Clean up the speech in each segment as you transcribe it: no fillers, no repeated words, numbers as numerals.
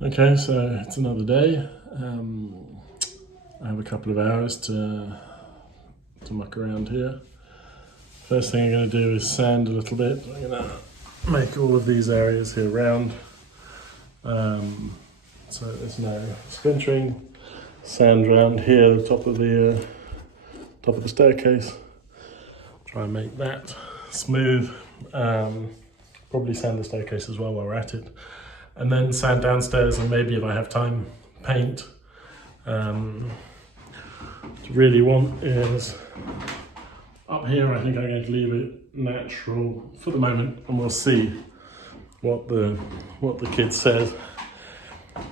Okay, so it's another day. I have a couple of hours to muck around here. First thing I'm going to do is sand a little bit. I'm going to make all of these areas here round, so there's no splintering. Sand round here, the top of the staircase. Try and make that smooth. Probably sand the staircase as well while we're at it. And then sand downstairs, and maybe if I have time, paint. What you really want is up here. I think I'm going to leave it natural for the moment, and we'll see what the kid says.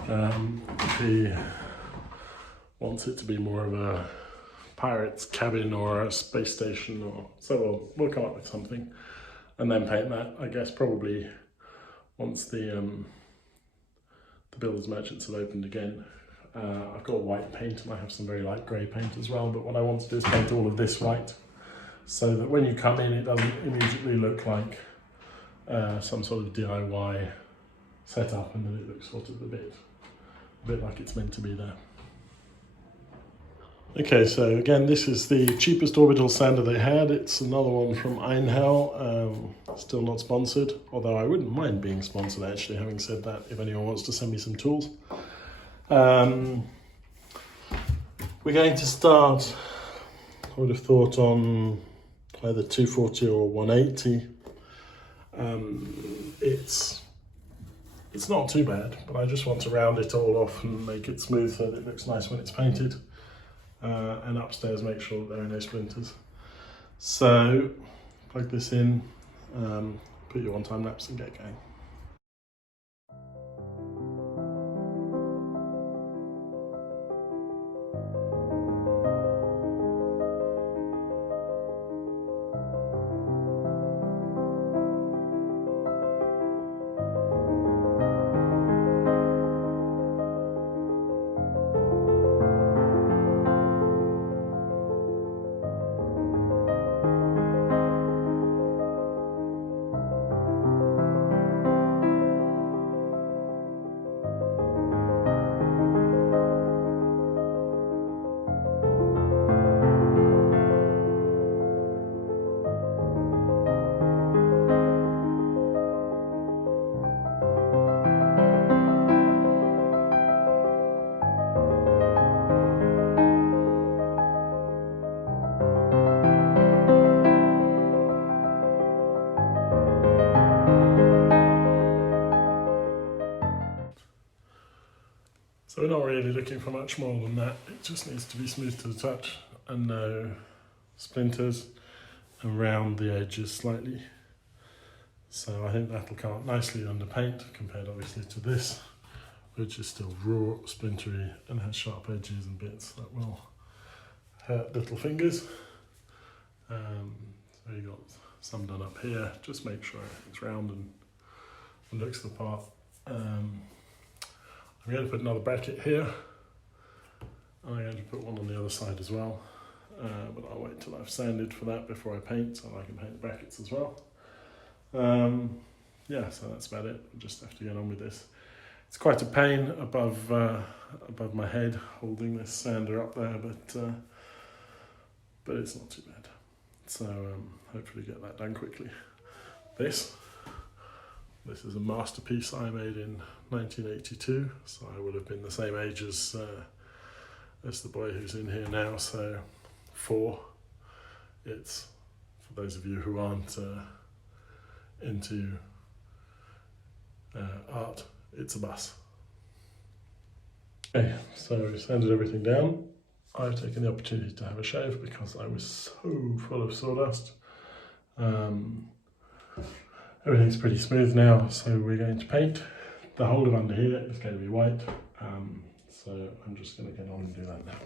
If he wants it to be more of a pirate's cabin or a space station, or so we'll come up with something, and then paint that. I guess probably once the builders merchants have opened again. I've got white paint and I have some very light grey paint as well, but what I want to do is paint all of this white so that when you come in it doesn't immediately look like some sort of DIY setup, and then it looks sort of a bit like it's meant to be there. Okay, so again, this is the cheapest orbital sander they had. It's another one from Einhell, still not sponsored, although I wouldn't mind being sponsored actually, having said that, if anyone wants to send me some tools. We're going to start, I would have thought, on either 240 or 180. It's not too bad, but I just want to round it all off and make it smooth so that it looks nice when it's painted. And upstairs make sure that there are no splinters. So plug this in, put your on-time lapse and get going. So we're not really looking for much more than that. It just needs to be smooth to the touch and no splinters, and round the edges slightly. So I think that'll come up nicely under paint, compared obviously to this, which is still raw, splintery, and has sharp edges and bits that will hurt little fingers. So you got some done up here. Just make sure it's round and looks the part. I'm going to put another bracket here. I'm going to put one on the other side as well, but I'll wait till I've sanded for that before I paint, so I can paint the brackets as well. Yeah, so that's about it. I'll just have to get on with this. It's quite a pain above my head holding this sander up there, but it's not too bad. So hopefully get that done quickly. This is a masterpiece I made in 1982, so I would have been the same age as the boy who's in here now, so 4. It's, for those of you who aren't into art, it's a bus. Okay, so we sanded everything down. I've taken the opportunity to have a shave because I was so full of sawdust. Everything's pretty smooth now, so we're going to paint. The whole of under here is going to be white, so I'm just going to get on and do that now.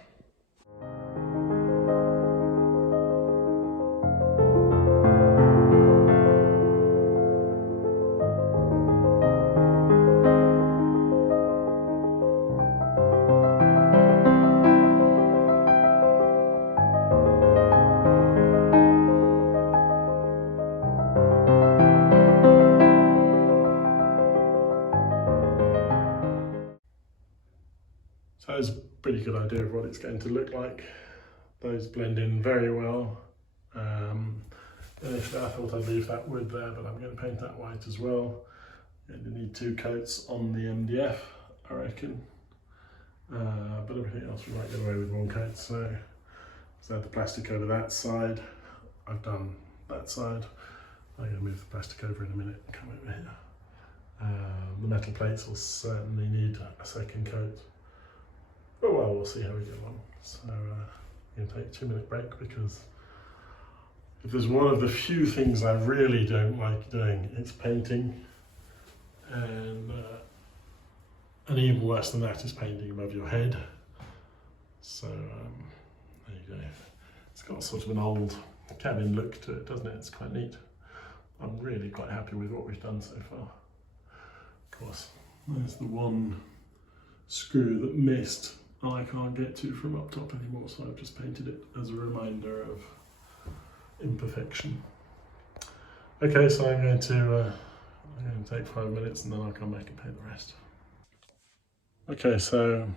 pretty good idea of what it's going to look like. Those blend in very well. Initially I thought I'd leave that wood there, but I'm going to paint that white as well. Going to need 2 coats on the MDF, I reckon. But everything else we might get away with 1 coat. So I had the plastic over that side. I've done that side. I'm going to move the plastic over in a minute and come over here. The metal plates will certainly need a 2nd coat. But well, we'll see how we get on. So I'm going to take a 2-minute break, because if there's one of the few things I really don't like doing, it's painting. And even worse than that is painting above your head. So there you go. It's got sort of an old cabin look to it, doesn't it? It's quite neat. I'm really quite happy with what we've done so far. Of course, there's the one screw that missed and I can't get to from up top anymore, so I've just painted it as a reminder of imperfection. Okay, so I'm going to take 5 minutes and then I'll come back and paint the rest. Okay, so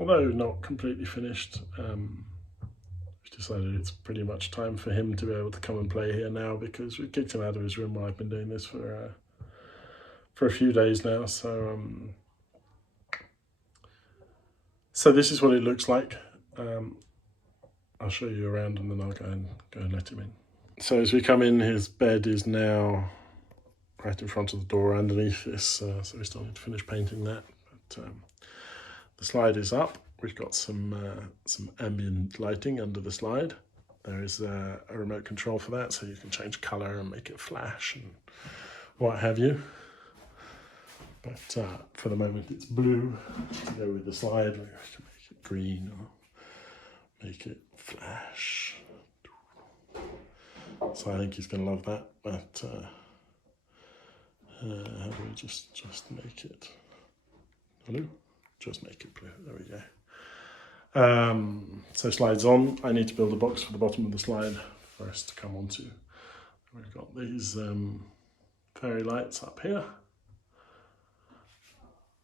although not completely finished, we've decided it's pretty much time for him to be able to come and play here now, because we kicked him out of his room while I've been doing this for a few days now. So so this is what it looks like. I'll show you around and then I'll go and let him in. So as we come in, his bed is now right in front of the door underneath this, so we still need to finish painting that. But the slide is up. We've got some ambient lighting under the slide. There is a remote control for that, so you can change colour and make it flash and what have you. But for the moment it's blue. To go with the slide, we can make it green or make it flash. So I think he's going to love that. But how do we just make it blue? Just make it blue. There we go. So slides on. I need to build a box for the bottom of the slide for us to come onto. We've got these fairy lights up here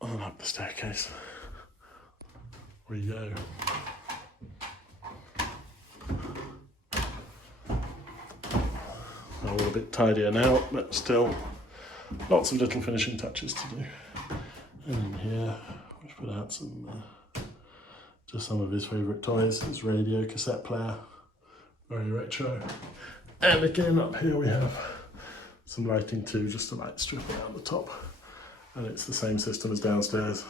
and up the staircase we go. All a bit tidier now, but still lots of little finishing touches to do. And in here we've put out just some of his favourite toys, his radio, cassette player, very retro. And again up here we have some lighting too, just a light strip around the top. And it's the same system as downstairs.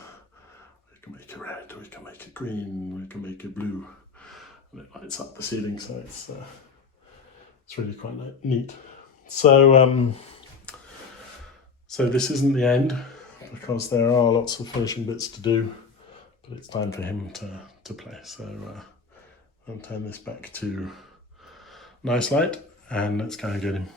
We can make it red, we can make it green, we can make it blue. And it lights up the ceiling, so it's really quite neat. So, so this isn't the end, because there are lots of finishing bits to do, but it's time for him to play. So I'll turn this back to nice light and let's go and get him.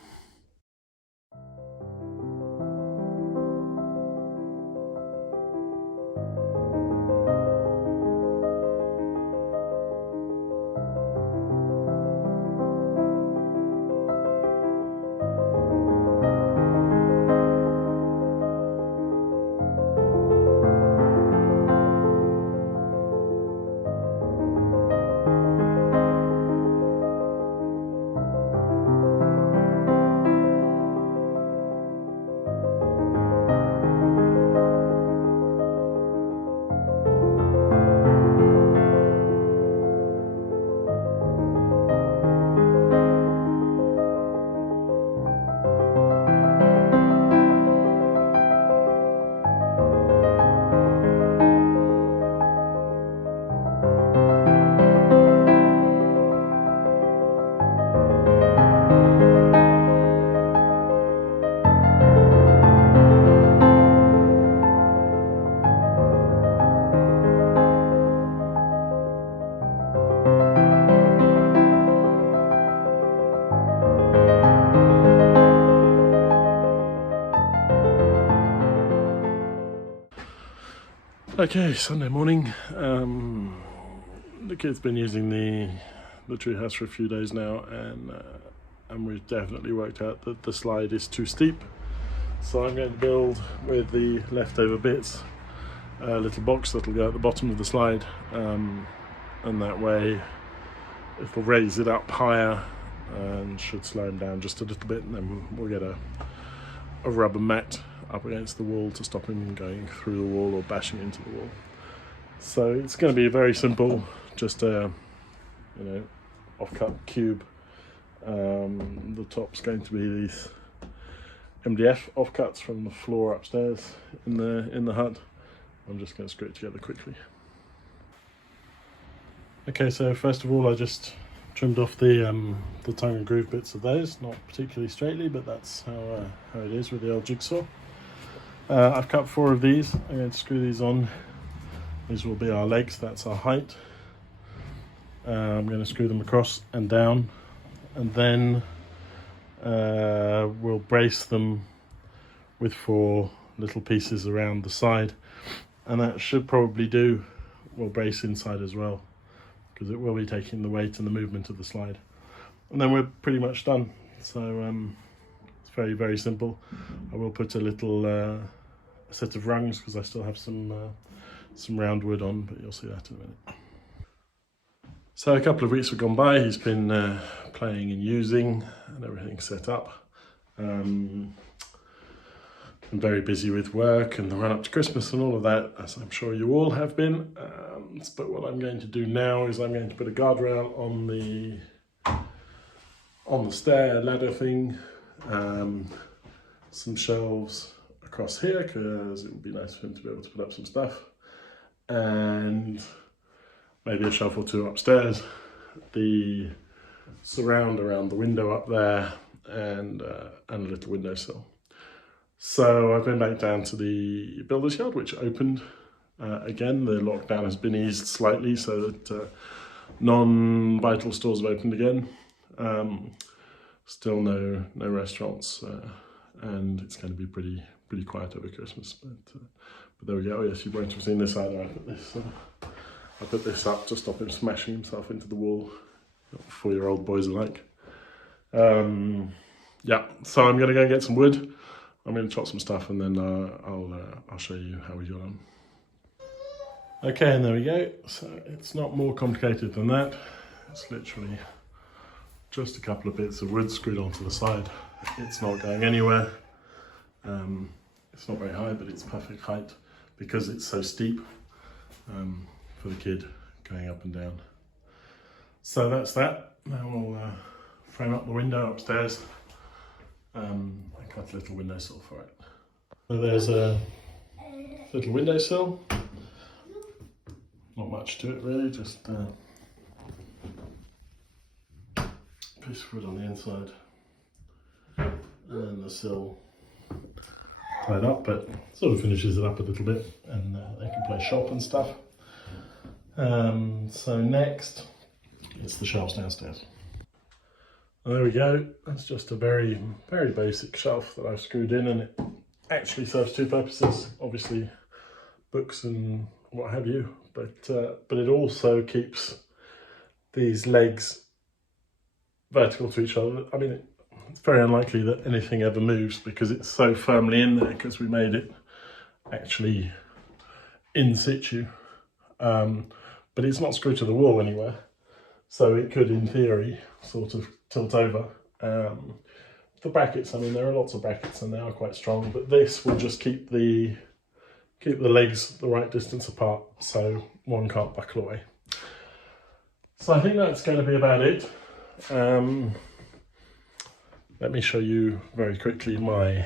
Okay, Sunday morning. The kid's been using the treehouse for a few days now, and we've definitely worked out that the slide is too steep. So I'm going to build with the leftover bits little box that'll go at the bottom of the slide, and that way it'll raise it up higher and should slow him down just a little bit, and then we'll get a rubber mat up against the wall to stop him going through the wall or bashing into the wall. So it's going to be very simple, just a off-cut cube. The top's going to be these MDF offcuts from the floor upstairs in the hut. I'm just going to screw it together quickly. Okay, so first of all I just trimmed off the tongue and groove bits of those, not particularly straightly, but that's how it is with the old jigsaw. I've cut 4 of these. I'm going to screw these on. These will be our legs, that's our height. I'm going to screw them across and down, and then we'll brace them with 4 little pieces around the side, and that should probably do. We'll brace inside as well, because it will be taking the weight and the movement of the slide. And then we're pretty much done. So it's very, very simple. I will put a little set of rungs, because I still have some round wood on, but you'll see that in a minute. So a couple of weeks have gone by. He's been playing and using, and everything's set up. I'm very busy with work and the run up to Christmas and all of that, as I'm sure you all have been. But what I'm going to do now is I'm going to put a guardrail on the stair ladder thing, some shelves across here, because it would be nice for him to be able to put up some stuff, and maybe a shelf or 2 upstairs, the surround around the window up there, and a little windowsill. So I've been back down to the builder's yard, which opened again. The lockdown has been eased slightly, so that non-vital stores have opened again. Still no restaurants, and it's going to be pretty quiet over Christmas. But there we go. Oh yes, you won't have seen this either. I put this up to stop him smashing himself into the wall. What 4-year-old boys are like. Yeah, so I'm going to go and get some wood. I'm going to chop some stuff, and then I'll show you how we got on. Okay, and there we go. So it's not more complicated than that. It's literally just a couple of bits of wood screwed onto the side. It's not going anywhere. It's not very high, but it's perfect height because it's so steep for the kid going up and down. So that's that. Now we'll frame up the window upstairs. I cut a little windowsill for it. So there's a little windowsill. Not much to it really, just a piece of wood on the inside, and then the sill tied up, but sort of finishes it up a little bit, and they can play shop and stuff. So next, it's the shelves downstairs. There we go. That's just a very, very basic shelf that I've screwed in, and it actually serves 2 purposes. Obviously, books and what have you, but it also keeps these legs vertical to each other. I mean, it's very unlikely that anything ever moves because it's so firmly in there, because we made it actually in situ. But it's not screwed to the wall anywhere, so it could, in theory, sort of tilt over. The brackets, I mean, there are lots of brackets and they are quite strong, but this will just keep the legs the right distance apart, so one can't buckle away. So I think that's going to be about it. Let me show you very quickly my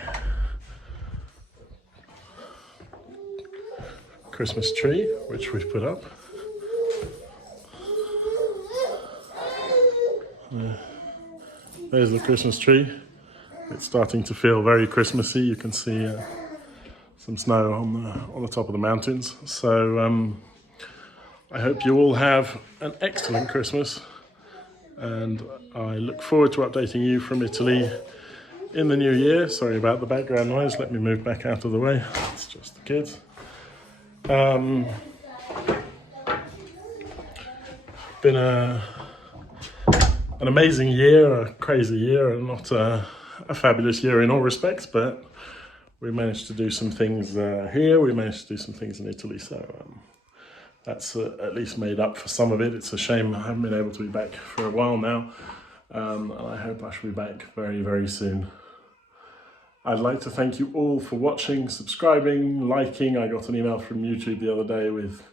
Christmas tree, which we've put up. There's the Christmas tree. It's starting to feel very Christmassy. You can see some snow on the top of the mountains. So I hope you all have an excellent Christmas, and I look forward to updating you from Italy in the new year. Sorry about the background noise. Let me move back out of the way. It's just the kids. Been an amazing year, a crazy year, and not a fabulous year in all respects, but we managed to do some things here, we managed to do some things in Italy, so that's at least made up for some of it. It's a shame I haven't been able to be back for a while now, and I hope I shall be back very, very soon. I'd like to thank you all for watching, subscribing, liking. I got an email from YouTube the other day with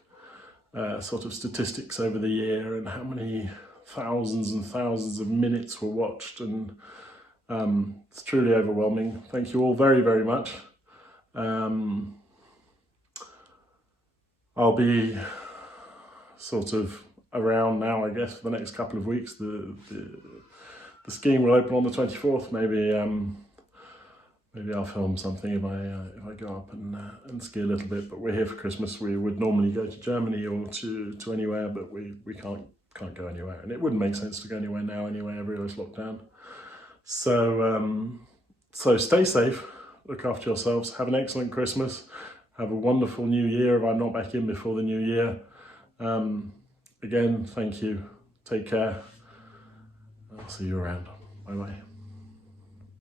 sort of statistics over the year and how many thousands and thousands of minutes were watched, and it's truly overwhelming. Thank you all very, very much. I'll be sort of around now, I guess, for the next couple of weeks. The skiing will open on the 24th. Maybe I'll film something if I go up and ski a little bit. But we're here for Christmas. We would normally go to Germany or to anywhere, but we can't go anywhere, and it wouldn't make sense to go anywhere now anyway. Everywhere's locked down. So stay safe. Look after yourselves. Have an excellent Christmas. Have a wonderful new year if I'm not back in before the new year. Again, thank you. Take care. I'll see you around. Bye bye.